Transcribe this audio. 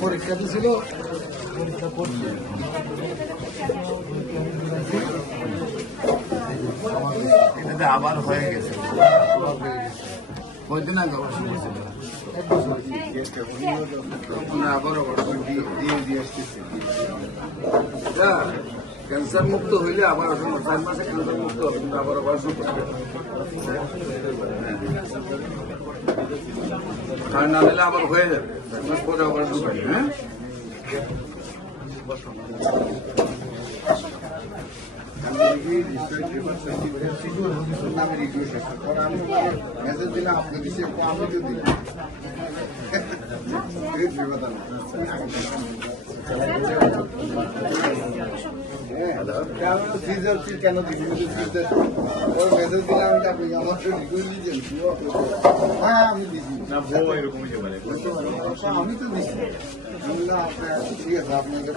পরীক্ষা দিছিল পরীক্ষা করছে এটাতে আবার হয়ে গেছে। কয়দিন আগে অবশ্য হয়েছিল তখন আবার অবশ্য দিয়ে দিয়ে দিয়ে আসতেছে। ক্যান্সার মুক্ত হইলে আবার ওখানে চার মাসে ক্যান্সার মুক্ত হবে, কিন্তু আবার আবার আর না হলে আবার হয়ে যাবে পরে আবার শুরু করবে হ্যাঁ? আপনি কেন মেসেজ দিলাম আপনি আমার হ্যাঁ আমি দিচ্ছি আমি তো আপনার ঠিক আছে আপনাকে।